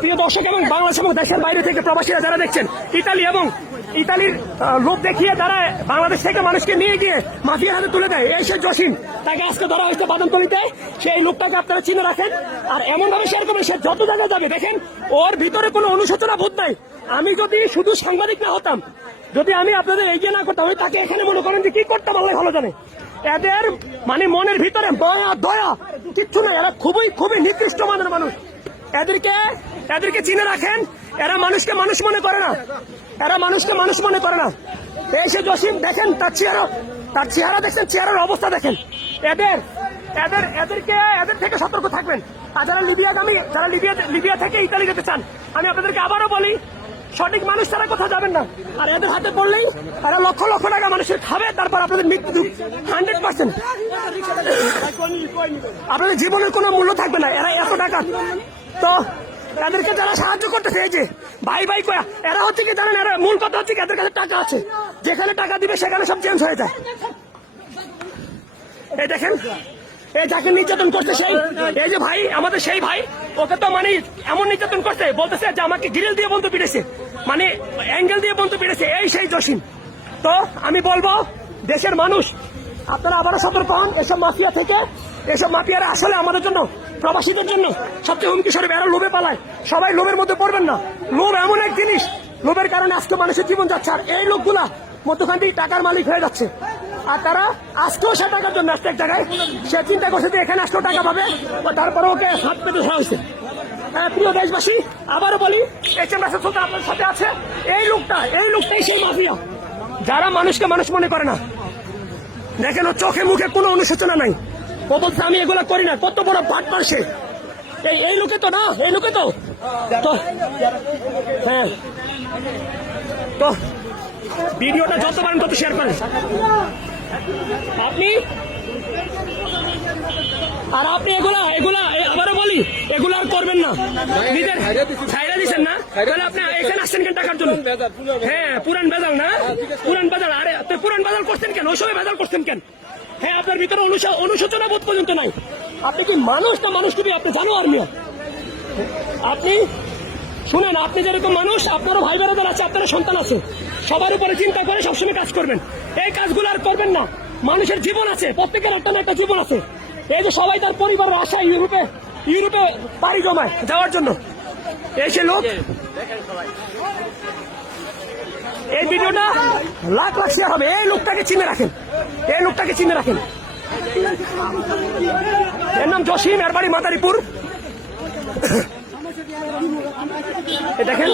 প্রিয় দর্শক, এবং বাংলাদেশ এবং দেশের বাইরে থেকে প্রবাসীরা যারা দেখছেন, ইতালি এবং ইতালির লোক দেখিয়ে তারা বাংলাদেশ থেকে মানুষকে নিয়ে গিয়ে মাফিয়ার হাতে তুলে দেয়। এই সে জসিম, তাকে আজকে ধরা হয়েছে বাদামতলিতে সেই লোকটাকে আপনারা চিনে রাখেন। আর এমনভাবে শেয়ার করবেন, সে যত জায়গায় যাবে, দেখেন, ওর ভিতরে কোনো অনুশোচনা বোধ নাই। আমি যদি শুধু সাংবাদিক না হতাম, যদি আমি আপনাদের এগিয়ে না করতাম তাকে এখানে মনে করেন যে কি করতাম, আল্লাহ ভালো জানে। এদের মানে মনের ভিতরে দয়া দয়া, কিচ্ছু নেই। এরা খুবই খুবই নিকৃষ্ট মানের মানুষ। এদেরকে এদেরকে চিনে রাখেন। এরা মানুষকে মানুষ মনে করে না। এরা মানুষকে মানুষ মনে করে না। এই সে জসিম, দেখেন তার চেহারা। তার চেহারা দেখছেন, চেহারার অবস্থা দেখেন। এদের এদের, এদেরকে, এদের থেকে সতর্ক থাকবেন। আর যারা লিবিয়াগামী, যারা লিবিয়া লিবিয়া থেকে ইতালি যেতে চান, আমি আপনাদেরকে আবারও বলি, সঠিক মানুষ তারা কোথাও যাবেন না। আর এদের হাতে পড়লেই এরা লক্ষ লক্ষ টাকা মানুষের খাবে, তারপর আপনাদের মৃত্যু হান্ড্রেড পার্সেন্ট। আপনাদের জীবনের কোনো মূল্য থাকবে না। এরা এত টাকা। তো, এদেরকে যারা সাহায্য করতেছে, এই যে, ভাই ভাই কয়া, এরা হচ্ছে কি জানেন, এরা মূল কথা হচ্ছে কি, এদের কাছে টাকা আছে। যেখানে টাকা দিবে, সেখানে সব চেঞ্জ হয়ে যায়। এই দেখেন, এই যাকে নির্যাতন করছে সেই, এই যে ভাই, আমাদের সেই ভাই, ওকে তো মানে এমন নির্যাতন করছে, বলতেছে যে আমাকে গ্রিল দিয়ে বন্ধু পিড়েছে মানে অ্যাঙ্গেল দিয়ে বন্ধু পিড়েছে এই সেই জসিম। তো আমি বলব, দেশের মানুষ, আপনারা আবারও সতর্ক হন, এসব মাফিয়া থেকে। এসব মাফিয়ারা আসলে আমাদের জন্য প্রবাসীদের জন্য সবচেয়ে হুমকি স্বরূপ এরা লোভে পালায়। সবাই লোভের মধ্যে পড়বেন না। লোভ এমন এক জিনিস লোভের কারণে আজকে মানুষের জীবন যাচ্ছে আর এই লোকগুলা মধ্যখান থেকে টাকার মালিক হয়ে যাচ্ছে। আর তারা আজকেও সে টাকার জন্য আসছে এক জায়গায়। সে চিন্তা করছে যে এখানে আসলেও টাকা পাবে তারপরে ওকে হাত পেতে ধরা হয়েছে হ্যাঁ, প্রিয় দেশবাসী আবারও বলি এইচ এম রাসেল সুলতান আপনার সাথে আছে। এই লোকটা এই লোকটাই সেই মাফিয়া। যারা মানুষকে মানুষ মনে করে না দেখেন চোখে মুখে কোনো অনুশোচনা নাই। ও বলছে আমি এগুলো করি না, কত বড় পাট সে। এই এই লোকে তো না, এই লোকে তো। হ্যাঁ। তো, ভিডিওটা যত পারেন তত শেয়ার করেন। আপনি? আর আপনি এগুলা এগুলা বলি এগুলা আর করবেন না। নিজের ছাইরা দিচ্ছেন না? তাহলে আপনি এখানে আসছেন কেন টাকার জন্য? হ্যাঁ পুরান বেজাল না? পুরান বেজাল। আরে পুরান বেজাল করছেন কেন? ওই সময় বেজাল করছেন কেন? হ্যাঁ আপনার ভিতরে অনুশোচনা বোধ পর্যন্ত নাই। আপনি কি মানুষ না মানুষ কি? আপনি জানো আর মিয়া। আপনি শুনেন আপনি যেরকম মানুষ আপনারও ভাই বোনেদের আছে আপনারও সন্তান আছে। সবার উপরে চিন্তা করে সবসময় কাজ করবেন। এই কাজগুলো আর করবেন না। মানুষের জীবন আছে প্রত্যেকের একটা না একটা জীবন আছে। এই যে সবাই তার পরিবারের আশা ইউরোপে ইউরোপে পাড়ি জমায় যাওয়ার জন্য। এই সে লোক। এই ভিডিওটা লাখ লাখ শেয়ার হবে। এই লোকটাকে চিনে রাখেন। এই লোকটাকে চিনে রাখেন। এর নাম জসিম, এর বাড়ি মাদারীপুর। দেখেন।